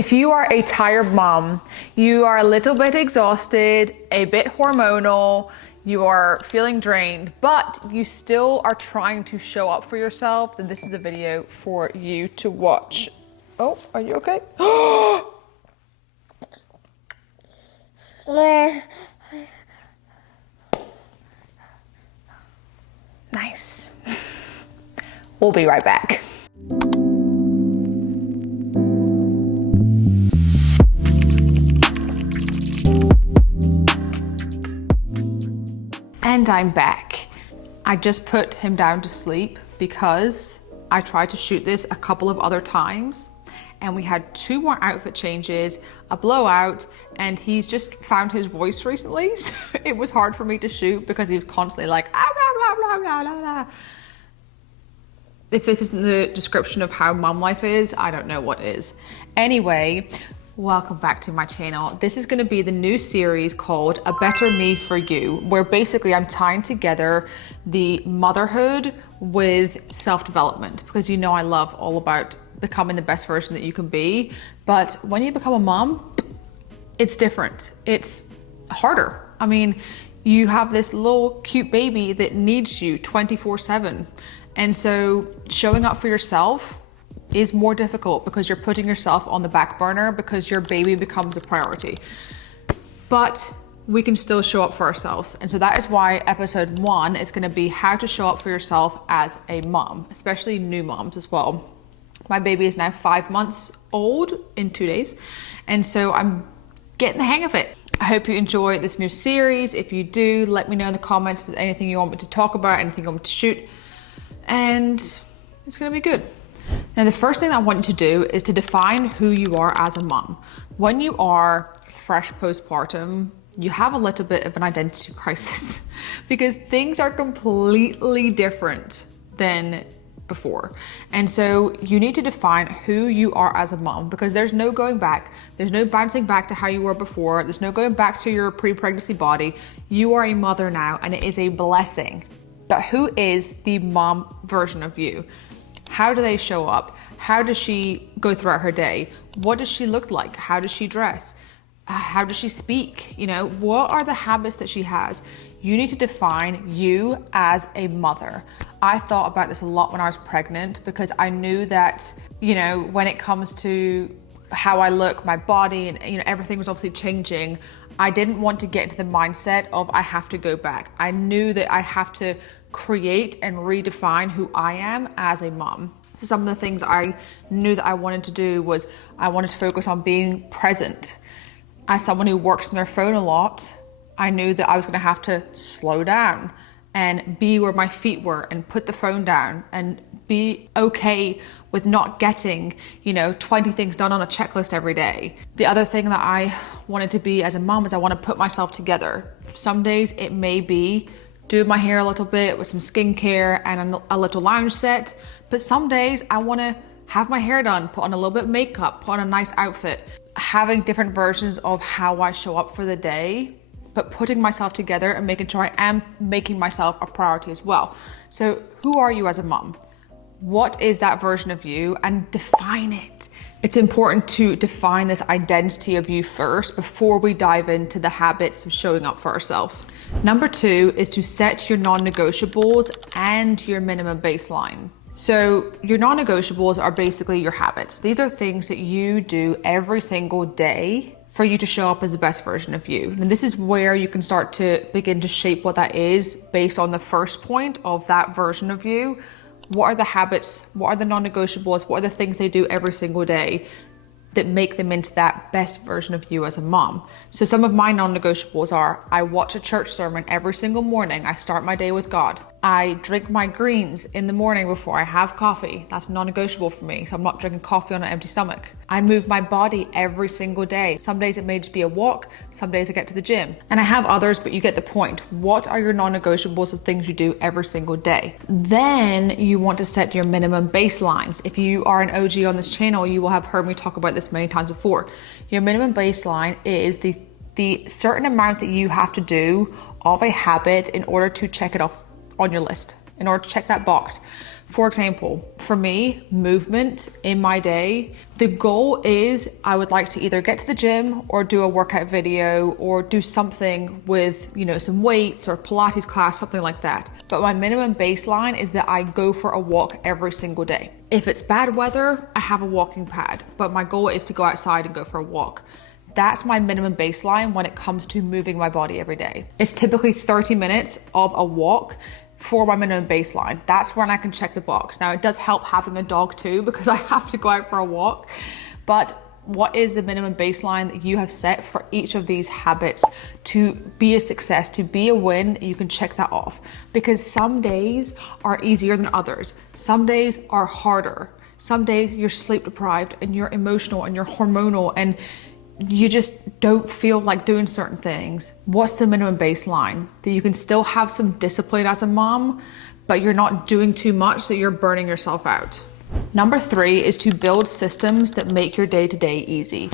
If you are a tired mom, you are a little bit exhausted, a bit hormonal, you are feeling drained, but you still are trying to show up for yourself, then this is a video for you to watch. Oh, are you okay? Nice. We'll be right back. And I'm back. I just put him down to sleep because I tried to shoot this a couple of other times and we had 2 more outfit changes, a blowout, and he's just found his voice recently. So it was hard for me to shoot because he was constantly like, ah, blah, blah, blah, blah, blah. If this isn't the description of how mom life is, I don't know what is. Anyway, welcome back to my channel. This is gonna be the new series called A Better Me for You, where basically I'm tying together the motherhood with self-development, because you know I love all about becoming the best version that you can be. But when you become a mom, it's different. It's harder. I mean, you have this little cute baby that needs you 24/7. And so showing up for yourself is more difficult because you're putting yourself on the back burner because your baby becomes a priority. But we can still show up for ourselves. And so that is why episode 1 is gonna be how to show up for yourself as a mom, especially new moms as well. My baby is now 5 months old in 2 days. And so I'm getting the hang of it. I hope you enjoy this new series. If you do, let me know in the comments if there's anything you want me to talk about, anything you want me to shoot. And it's gonna be good. Now, the first thing I want you to do is to define who you are as a mom. When you are fresh postpartum, you have a little bit of an identity crisis because things are completely different than before. And so you need to define who you are as a mom, because there's no going back. There's no bouncing back to how you were before. There's no going back to your pre-pregnancy body. You are a mother now, and it is a blessing. But who is the mom version of you? How do they show up? How does she go throughout her day? What does she look like? How does she dress? How does she speak? You know, what are the habits that she has? You need to define you as a mother. I thought about this a lot when I was pregnant because I knew that, you know, when it comes to how I look, my body, and you know, everything was obviously changing. I didn't want to get into the mindset of I have to go back. I knew that I have to create and redefine who I am as a mom. So some of the things I knew that I wanted to do was I wanted to focus on being present. As someone who works on their phone a lot, I knew that I was going to have to slow down and be where my feet were and put the phone down and be okay with not getting, you know, 20 things done on a checklist every day. The other thing that I wanted to be as a mom is I want to put myself together. Some days it may be do my hair a little bit with some skincare and a little lounge set. But some days I wanna have my hair done, put on a little bit of makeup, put on a nice outfit. Having different versions of how I show up for the day, but putting myself together and making sure I am making myself a priority as well. So who are you as a mom? What is that version of you? And define it. It's important to define this identity of you first before we dive into the habits of showing up for ourselves. Number 2 is to set your non-negotiables and your minimum baseline. So your non-negotiables are basically your habits. These are things that you do every single day for you to show up as the best version of you. And this is where you can start to begin to shape what that is based on the first point of that version of you. What are the habits? What are the non-negotiables? What are the things they do every single day that make them into that best version of you as a mom? So some of my non-negotiables are, I watch a church sermon every single morning. I start my day with God. I drink my greens in the morning before I have coffee. That's non-negotiable for me. So I'm not drinking coffee on an empty stomach. I move my body every single day. Some days it may just be a walk. Some days I get to the gym. And I have others, but you get the point. What are your non-negotiables of things you do every single day? Then you want to set your minimum baselines. If you are an OG on this channel, you will have heard me talk about this many times before. Your minimum baseline is the certain amount that you have to do of a habit in order to check it off on your list, in order to check that box. For example, for me, movement in my day, the goal is I would like to either get to the gym or do a workout video or do something with, some weights or Pilates class, something like that. But my minimum baseline is that I go for a walk every single day. If it's bad weather, I have a walking pad, but my goal is to go outside and go for a walk. That's my minimum baseline when it comes to moving my body every day. It's typically 30 minutes of a walk for my minimum baseline. That's when I can check the box. Now, it does help having a dog too, because I have to go out for a walk. But what is the minimum baseline that you have set for each of these habits to be a success, to be a win? You can check that off, because some days are easier than others. Some days are harder. Some days you're sleep deprived and you're emotional and you're hormonal and you just don't feel like doing certain things. What's the minimum baseline that you can still have some discipline as a mom, but you're not doing too much that you're burning yourself out? Number 3 is to build systems that make your day-to-day easy.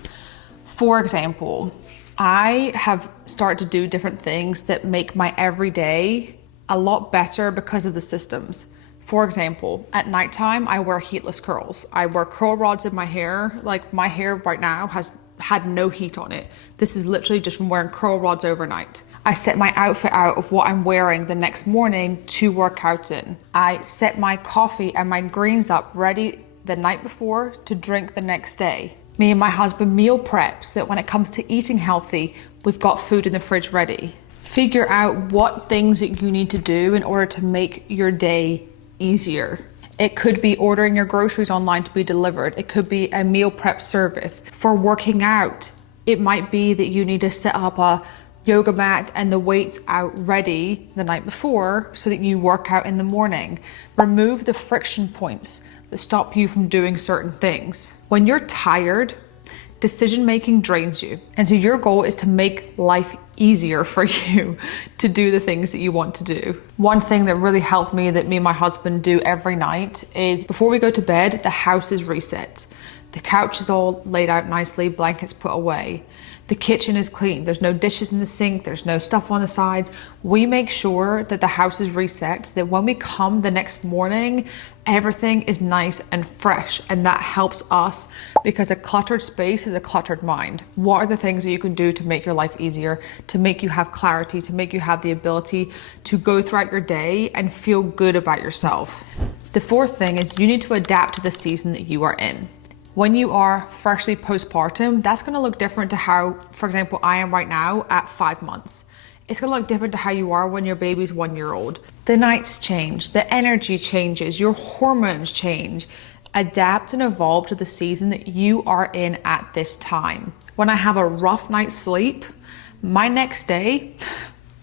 For example, I have started to do different things that make my everyday a lot better because of the systems. For example, at nighttime, I wear heatless curls. I wear curl rods in my hair. Like, my hair right now has had no heat on it. This is literally just from wearing curl rods overnight. I set my outfit out of what I'm wearing the next morning to work out in. I set my coffee and my greens up ready the night before to drink the next day. Me and my husband meal prep so that when it comes to eating healthy, we've got food in the fridge ready. Figure out what things that you need to do in order to make your day easier. It could be ordering your groceries online to be delivered. It could be a meal prep service. For working out, it might be that you need to set up a yoga mat and the weights out ready the night before so that you work out in the morning. Remove the friction points that stop you from doing certain things. When you're tired, decision-making drains you. And so your goal is to make life easier for you to do the things that you want to do. One thing that really helped me, that me and my husband do every night, is before we go to bed, the house is reset. The couch is all laid out nicely, blankets put away. The kitchen is clean. There's no dishes in the sink. There's no stuff on the sides. We make sure that the house is reset so that when we come the next morning, everything is nice and fresh. And that helps us, because a cluttered space is a cluttered mind. What are the things that you can do to make your life easier, to make you have clarity, to make you have the ability to go throughout your day and feel good about yourself? The 4th thing is you need to adapt to the season that you are in. When you are freshly postpartum, that's gonna look different to how, for example, I am right now at 5 months. It's gonna look different to how you are when your baby's 1 year old. The nights change, the energy changes, your hormones change. Adapt and evolve to the season that you are in at this time. When I have a rough night's sleep, my next day,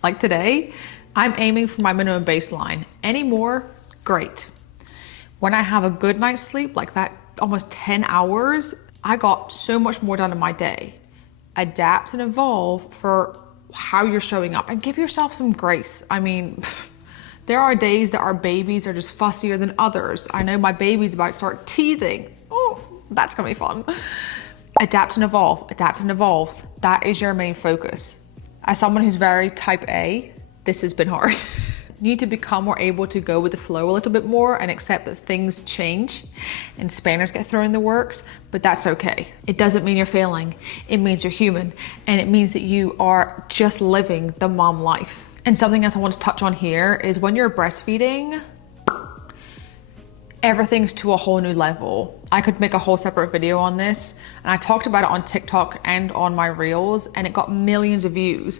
like today, I'm aiming for my minimum baseline. Any more, great. When I have a good night's sleep, like that almost 10 hours, I got so much more done in my day. Adapt and evolve for how you're showing up and give yourself some grace. I mean, there are days that our babies are just fussier than others. I know my baby's about to start teething. Oh, that's gonna be fun. Adapt and evolve, adapt and evolve. That is your main focus. As someone who's very type A, this has been hard. You need to become more able to go with the flow a little bit more and accept that things change and spanners get thrown in the works, but that's okay. It doesn't mean you're failing. It means you're human, and it means that you are just living the mom life. And something else I want to touch on here is when you're breastfeeding, everything's to a whole new level. I could make a whole separate video on this, and I talked about it on TikTok and on my reels, and it got millions of views.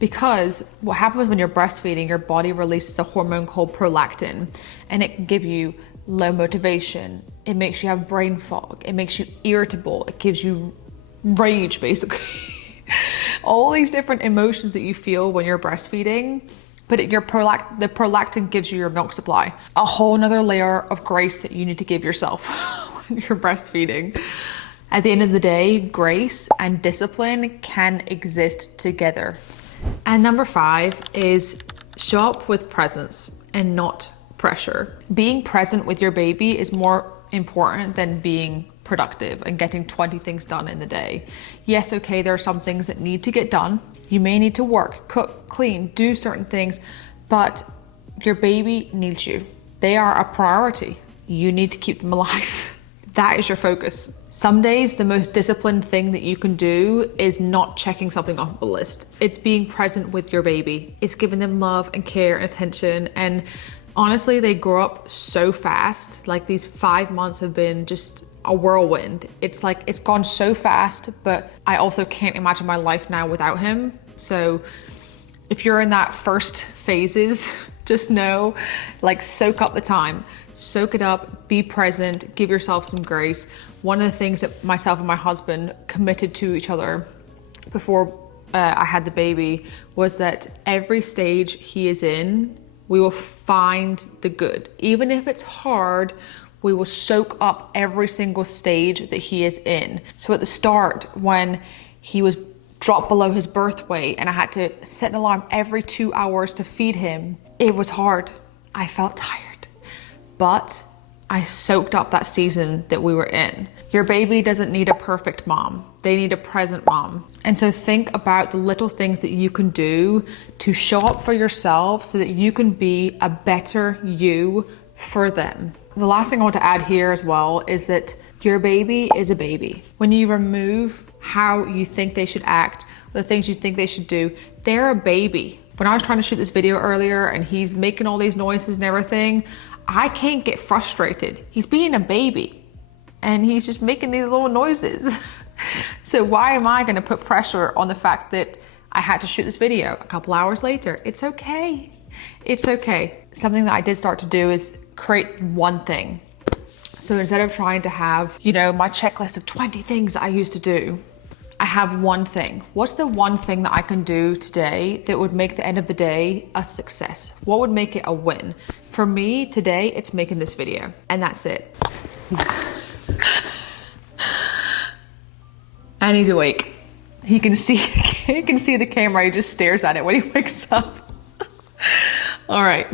Because what happens when you're breastfeeding, your body releases a hormone called prolactin, and it can give you low motivation. It makes you have brain fog. It makes you irritable. It gives you rage, basically. All these different emotions that you feel when you're breastfeeding, but the prolactin gives you your milk supply. A whole nother layer of grace that you need to give yourself when you're breastfeeding. At the end of the day, grace and discipline can exist together. And number 5 is show up with presence and not pressure. Being present with your baby is more important than being productive and getting 20 things done in the day. Yes, okay, there are some things that need to get done. You may need to work, cook, clean, do certain things, but your baby needs you. they are a priority. You need to keep them alive. That is your focus. Some days, the most disciplined thing that you can do is not checking something off the list. It's being present with your baby. It's giving them love and care and attention. And honestly, they grow up so fast. Like, these 5 months have been just a whirlwind. It's like, it's gone so fast, but I also can't imagine my life now without him. So if you're in that first phases, just know, like, soak up the time. Soak it up, be present, give yourself some grace. One of the things that myself and my husband committed to each other before I had the baby was that every stage he is in, we will find the good. Even if it's hard, we will soak up every single stage that he is in. So at the start, when he was dropped below his birth weight and I had to set an alarm every 2 hours to feed him, it was hard. I felt tired. But I soaked up that season that we were in. Your baby doesn't need a perfect mom. They need a present mom. And so think about the little things that you can do to show up for yourself so that you can be a better you for them. The last thing I want to add here as well is that your baby is a baby. When you remove how you think they should act, the things you think they should do, they're a baby. When I was trying to shoot this video earlier and he's making all these noises and everything, I can't get frustrated. He's being a baby and he's just making these little noises. So why am I gonna put pressure on the fact that I had to shoot this video a couple hours later? It's okay. It's okay. Something that I did start to do is create one thing. So instead of trying to have, my checklist of 20 things that I used to do, I have one thing. What's the one thing that I can do today that would make the end of the day a success? What would make it a win? For me today, it's making this video, and that's it. And he's awake. He can see the camera. He just stares at it when he wakes up. All right.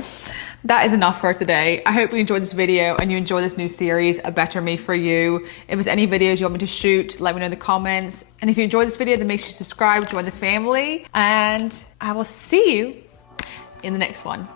That is enough for today. I hope you enjoyed this video and you enjoy this new series, A Better Me For You. If there's any videos you want me to shoot, let me know in the comments. And if you enjoyed this video, then make sure you subscribe, join the family, and I will see you in the next one.